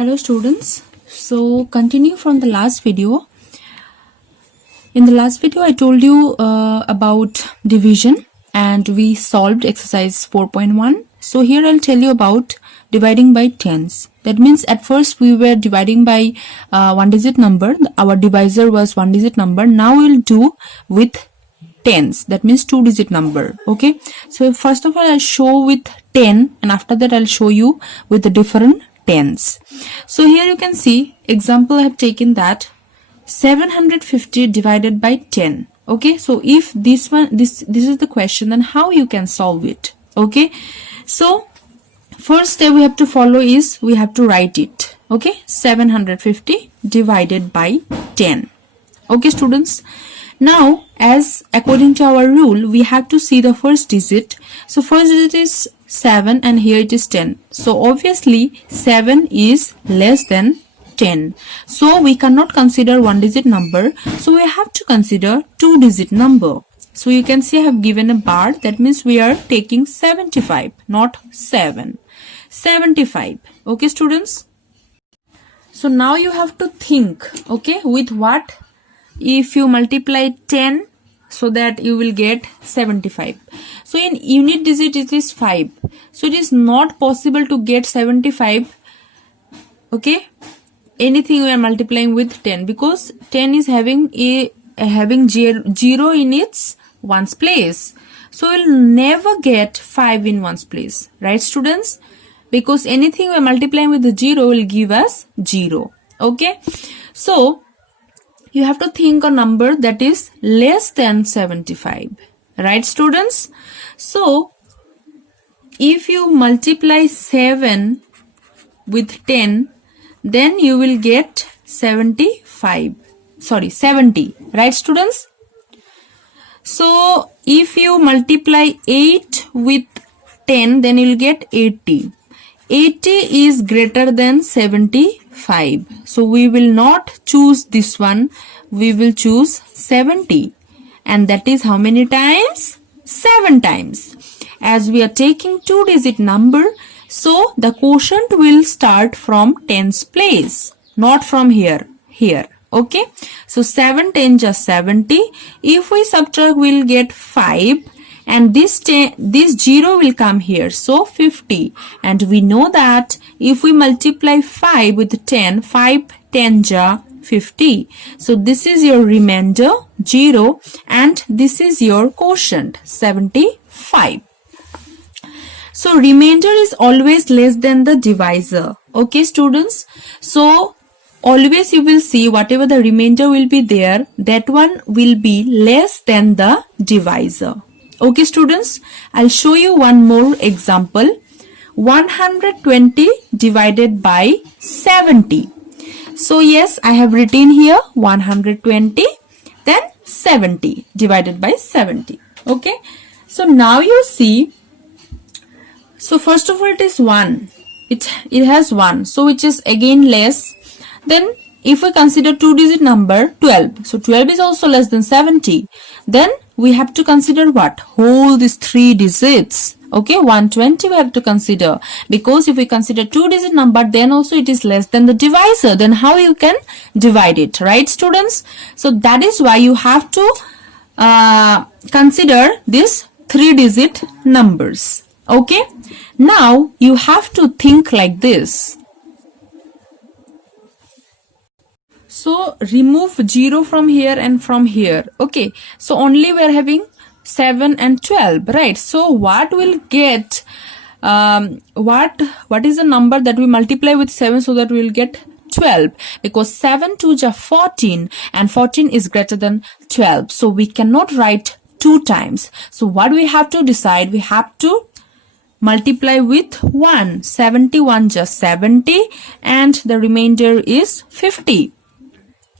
Hello students. So continue from the last video. In the last video I told you about division and we solved exercise 4.1. So here I'll tell you about dividing by tens. That means at first we were dividing by one digit number. Our divisor was one digit number. Now we'll do with tens. That means two digit number. Okay. So first of all I'll show with 10 and after that I'll show you with the different tens. So here you can see example I have taken that 750 divided by 10. Okay, so if this is the question, then how you can solve it? Okay, so first step we have to follow is we have to write it. Okay, 750 divided by 10. Okay students, now as according to our rule we have to see the first digit. So first digit is 7 and here it is 10. So obviously 7 is less than 10. So we cannot consider one digit number. So we have to consider two digit number. So you can see I have given a bar. That means we are taking 75, not 7. 75. Okay students. So now you have to think, okay, with what? If you multiply 10 so that you will get 75. So in unit digit it is 5. So it is not possible to get 75. Okay. Anything we are multiplying with 10 because 10 is having zero in its ones place. So we'll never get 5 in ones place. Right students? Because anything we are multiplying with the 0 will give us 0. Okay. So you have to think a number that is less than 75. Right students? So if you multiply 7 with 10, then you will get 70. Right students? So if you multiply 8 with 10, then you will get 80. 80 is greater than 75. So we will not choose this one. We will choose 70. And that is how many times? 7 times. As we are taking two digit number, so the quotient will start from tens place, not from here. Okay. So 7 tens are 70. If we subtract, we'll get 5. And this 0 will come here. So 50. And we know that if we multiply 5 with 10, 5 tens are 50. So this is your remainder 0 and this is your quotient 75. So remainder is always less than the divisor. Okay students. So always you will see whatever the remainder will be there, that one will be less than the divisor. Okay students. I'll show you one more example. 120 divided by 70. So yes, I have written here 120 then 70 divided by 70. Okay. So now you see. So first of all it is 1. It has 1. So which is again less. Then if we consider two digit number 12. So 12 is also less than 70. Then we have to consider what? Whole these three digits. Okay, 120 we have to consider. Because if we consider two digit number then also it is less than the divisor. Then how you can divide it? Right students? So that is why you have to consider these three digit numbers. Okay, now you have to think like this. So remove 0 from here and from here. Okay, so only we are having 7 and 12, right? So what will get, what is the number that we multiply with 7 so that we will get 12? Because 7 2s are 14 and 14 is greater than 12. So we cannot write 2 times. So what we have to decide, we have to multiply with 1. 71 just 70 and the remainder is 50.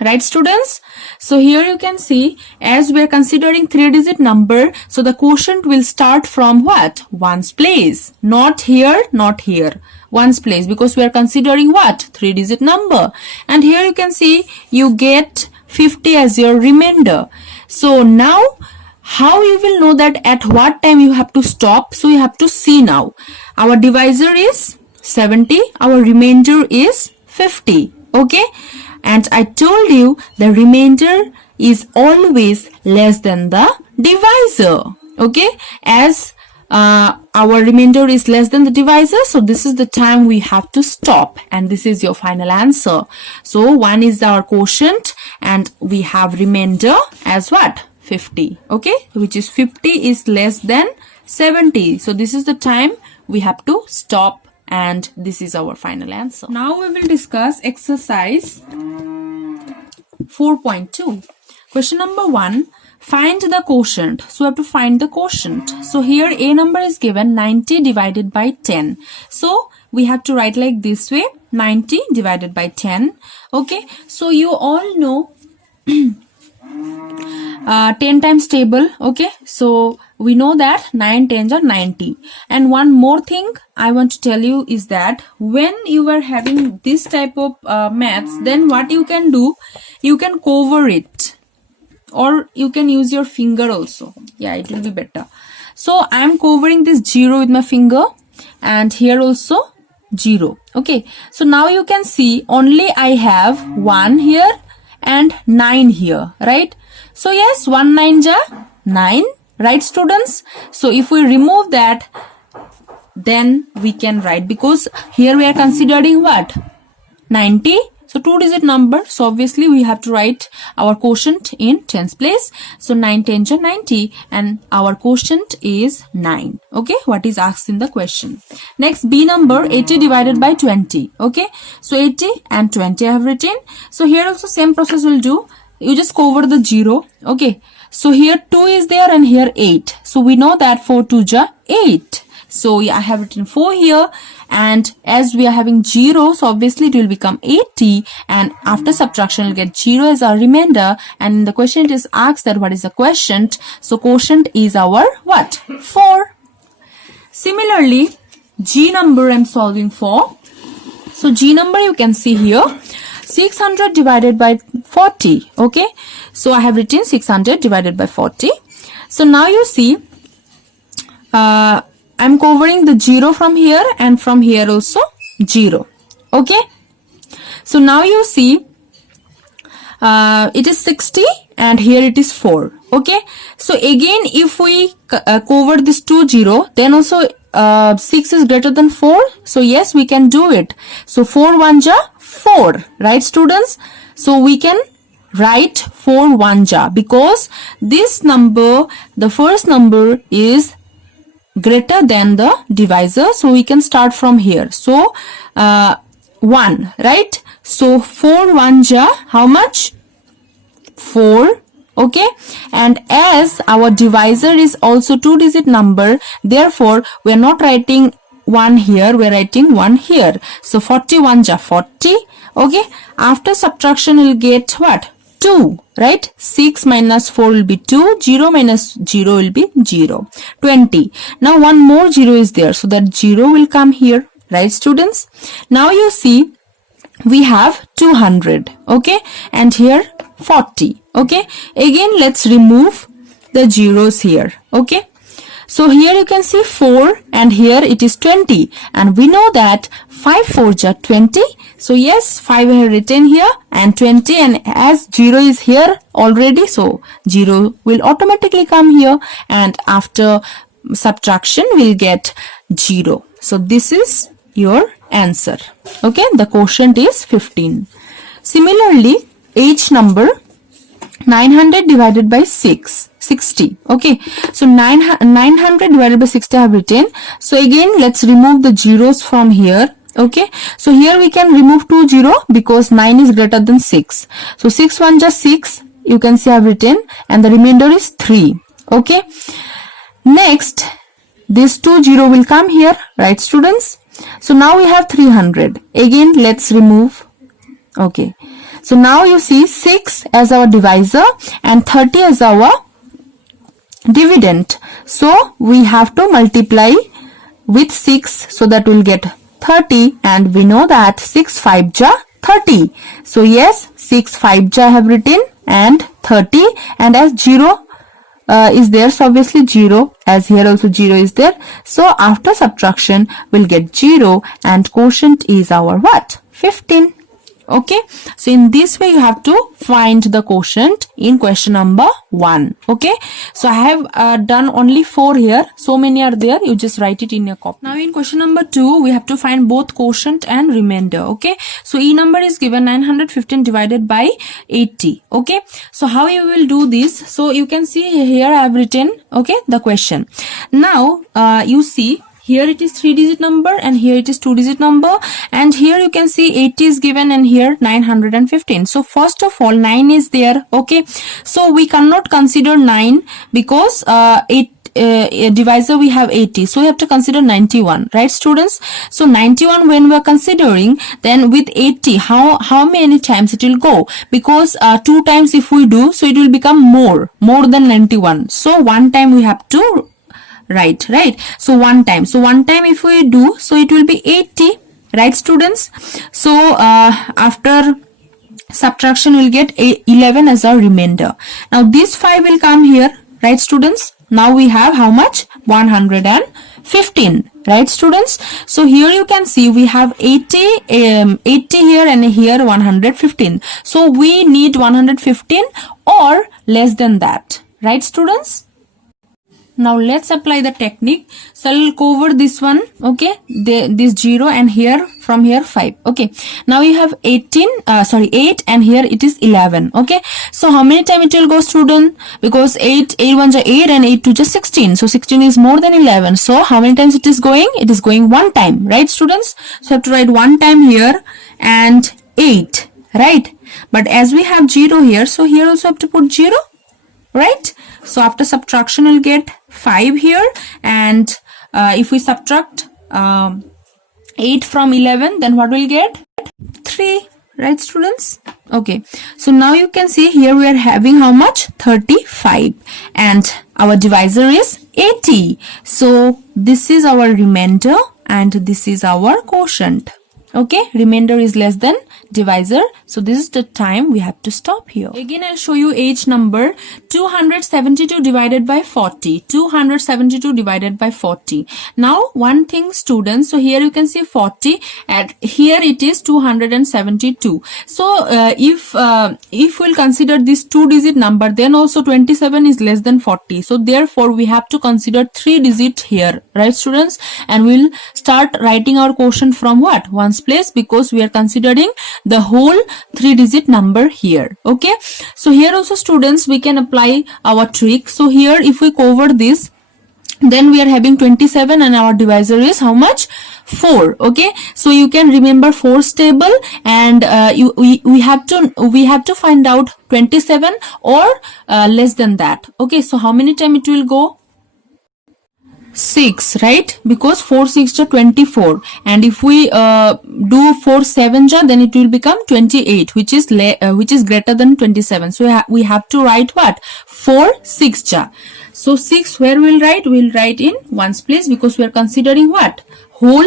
Right students? So here you can see as we are considering three digit number, so the quotient will start from what? Ones place. Not here, not here. Ones place because we are considering what? Three digit number. And here you can see you get 50 as your remainder. So now how you will know that at what time you have to stop? So you have to see now. Our divisor is 70. Our remainder is 50. Okay, and I told you the remainder is always less than the divisor. Okay, as our remainder is less than the divisor, so this is the time we have to stop, and this is your final answer. So 1 is our quotient and we have remainder as what? 50. Okay, which is 50 is less than 70. So this is the time we have to stop, and this is our final answer. Now we will discuss exercise 4.2. Question number 1. Find the quotient. So we have to find the quotient. So here a number is given 90 divided by 10. So we have to write like this way, 90 divided by 10. Okay, so you all know 10 times table. Okay, so we know that 9 tens are 90. And one more thing I want to tell you is that when you are having this type of maths, then what you can do, you can cover it, or you can use your finger also. Yeah, it will be better. So I am covering this 0 with my finger, and here also 0. Okay, so now you can see only I have 1 here and 9 here, right? So yes, 1 9 ja 9, right students? So if we remove that, then we can write, because here we are considering what? 90. So 2-digit number, so obviously we have to write our quotient in tens place. So 9 10 ja 90, and our quotient is 9. Okay, what is asked in the question. Next, B number, 80 divided by 20. Okay, so 80 and 20 I have written. So here also same process will do. You just cover the 0. Okay, so here 2 is there and here 8. So we know that 4 2 ja 8. So I have written 4 here, and as we are having 0, so obviously it will become 80, and after subtraction we'll get 0 as our remainder, and in the question it is asked that what is the quotient. So quotient is our what? 4. Similarly, G number I'm solving for. So G number you can see here, 600 divided by 40. Okay, so I have written 600 divided by 40. So now you see, I'm covering the 0 from here, and from here also 0. Okay, so now you see it is 60 and here it is 4. Okay, so again if we cover this 2 0, then also 6 is greater than 4. So yes, we can do it. So 4 1 ja 4, right students? So we can write 4 1 ja, because this number, the first number, is greater than the divisor, so we can start from here. So 1, right? So 4 1 ja how much? 4. Okay, and as our divisor is also 2-digit number, therefore we are not writing 1 here, we are writing 1 here. So 41 ja 40. Okay, after subtraction we'll get what? 2, right? 6 minus 4 will be 2, 0 minus 0 will be 0. 20. Now one more 0 is there, so that 0 will come here, right students? Now you see we have 200, okay, and here 40. Okay, again let's remove the zeros here. Okay, so here you can see 4 and here it is 20, and we know that 5 4 ja 20. So yes, 5 I have written here and 20, and as 0 is here already, so 0 will automatically come here, and after subtraction we'll get 0. So this is your answer. Okay, the quotient is 15. Similarly, H number, 900 divided by 60. Okay, so 900 divided by 60 I have written. So again let's remove the zeros from here. Okay, so here we can remove 2 0 because 9 is greater than 6. So 6 1 just 6, you can see I have written, and the remainder is 3. Okay, next this 2 0 will come here, right students? So now we have 300. Again let's remove. Okay, so now you see 6 as our divisor and 30 as our dividend. So we have to multiply with 6, so that we'll get 30, and we know that 6 5 ja 30. So yes, 6 5 ja I have written and 30, and as 0 is there, so obviously 0, as here also 0 is there. So after subtraction we'll get 0, and quotient is our what? 15. Okay, so in this way you have to find the quotient in question number 1. Okay, so I have done only 4 here. So many are there, you just write it in your copy. Now in question number 2 we have to find both quotient and remainder. Okay, so E number is given 915 divided by 80. Okay, so how you will do this? So you can see here I have written, okay, the question. Now you see here it is 3-digit number and here it is 2-digit number, and here you can see 80 is given and here 915. So first of all 9 is there. Okay, so we cannot consider 9 because divisor we have 80, so we have to consider 91, right students? So 91 when we are considering, then with 80 how many times it will go? Because 2 times if we do, so it will become more than 91. So 1 time we have to right? So 1 time. So 1 time if we do, so it will be 80, right students? So after subtraction we'll get 11 as our remainder. Now this 5 will come here, right students? Now we have how much? 115, right students? So here you can see we have 80 here and here 115. So we need 115 or less than that, right students? Now let's apply the technique. So I'll cover this one, okay, this 0 and here from here 5. Okay, now you have 8 and here it is 11. Okay, so how many time it will go, student? Because 8 1 is 8 and 8 2 is 16, so 16 is more than 11. So how many times it is going? It is going 1 time, right students? So I have to write 1 time here and 8, right? But as we have 0 here, so here also have to put 0, right? So after subtraction we'll get 5 here, and if we subtract 8 from 11, then what we'll get? 3, right students? Okay, so now you can see here we are having how much? 35, and our divisor is 80. So this is our remainder and this is our quotient. Okay, remainder is less than divisor, so this is the time we have to stop here. Again I'll show you H number. 272 divided by 40. 272 divided by 40. Now one thing students, so here you can see 40 and here it is 272. So if we'll consider this 2-digit number, then also 27 is less than 40. So therefore we have to consider 3-digit here, right students? And we'll start writing our quotient from what? Ones place, because we are considering the whole 3-digit number here. Okay, so here also students we can apply our trick. So here if we cover this, then we are having 27 and our divisor is how much? 4. Okay, so you can remember 4 stable, and we have to find out 27 or less than that. Okay, so how many time it will go? 6, right? Because 4 6 are 24, and if we do 4 7 ja, then it will become 28, which is greater than 27. So we have to write what? 4 6 ja. So 6 where we'll write? We'll write in ones place, because we are considering what? Whole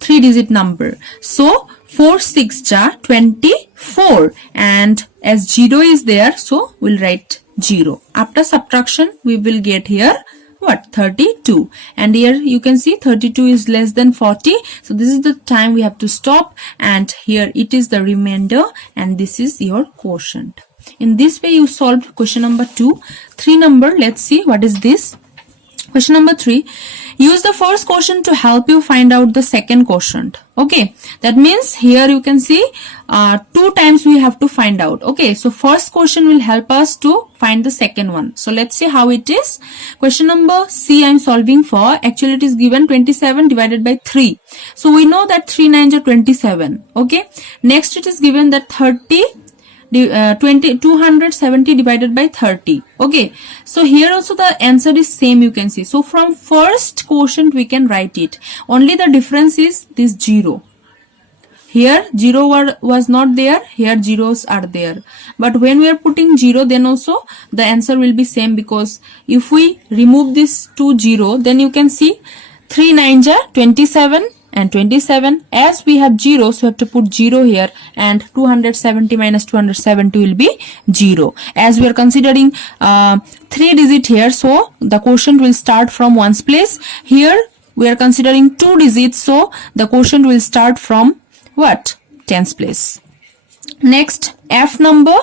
3-digit number. So 4 6 ja 24, and as 0 is there, so we'll write 0. After subtraction we will get here what? 32, and here you can see 32 is less than 40. So this is the time we have to stop, and here it is the remainder and this is your quotient. In this way you solved question number 2. 3 number, let's see what is this. Question number 3. Use the first quotient to help you find out the second quotient. Okay, that means here you can see 2 times we have to find out. Okay, so first quotient will help us to find the second one. So let's see how it is. Question number C I am solving for. Actually it is given 27 divided by 3. So we know that 3 9s are 27. Okay, next it is given that 270 divided by 30. Okay, so here also the answer is same, you can see. So from first quotient we can write it. Only the difference is this 0. Here 0 was not there, here zeros are there. But when we are putting 0, then also the answer will be same, because if we remove this 2 0, then you can see 3 9s are 27. And 27, as we have 0, so we have to put 0 here, and 270 minus 270 will be 0. As we are considering 3-digit here, so the quotient will start from ones place. Here we are considering 2 digits, so the quotient will start from what? Tens place. Next, F number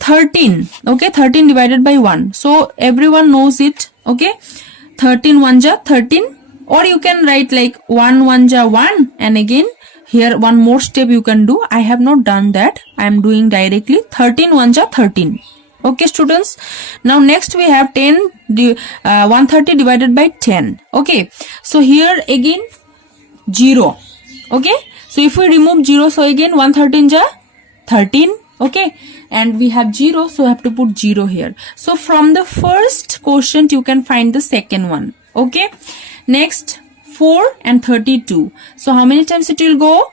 13. Okay, 13 divided by 1. So everyone knows it. Okay, 13 1 ja 13, or you can write like 1 1 ja 1, and again here one more step you can do. I have not done that. I am doing directly 13 1 ja 13. Okay, students. Now next we have 130 divided by 10. Okay, so here again 0. Okay, so if we remove 0, so again 113 ja 13. Okay, and we have 0, so we have to put 0 here. So from the first quotient you can find the second one. Okay, next 4 and 32. So how many times it will go?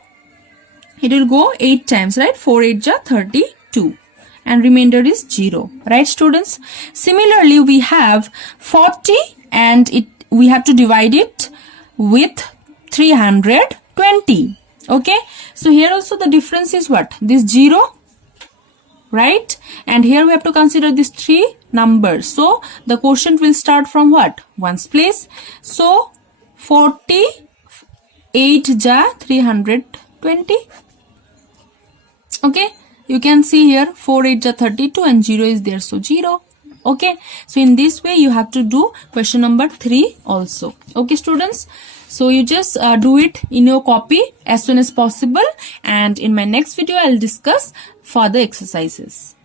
It will go 8 times, right? 4 8 ja 32, and remainder is 0, right, students? Similarly, we have 40, and we have to divide it with 320. Okay, so here also the difference is what? This 0, right? And here we have to consider these 3 numbers. So the quotient will start from what? Ones place. So 48 ja 320. Okay, you can see here 4 8 ja 32 and 0 is there, so 0. Okay, so in this way you have to do question number 3 also. Okay, students, so you just do it in your copy as soon as possible, and in my next video I'll discuss further exercises.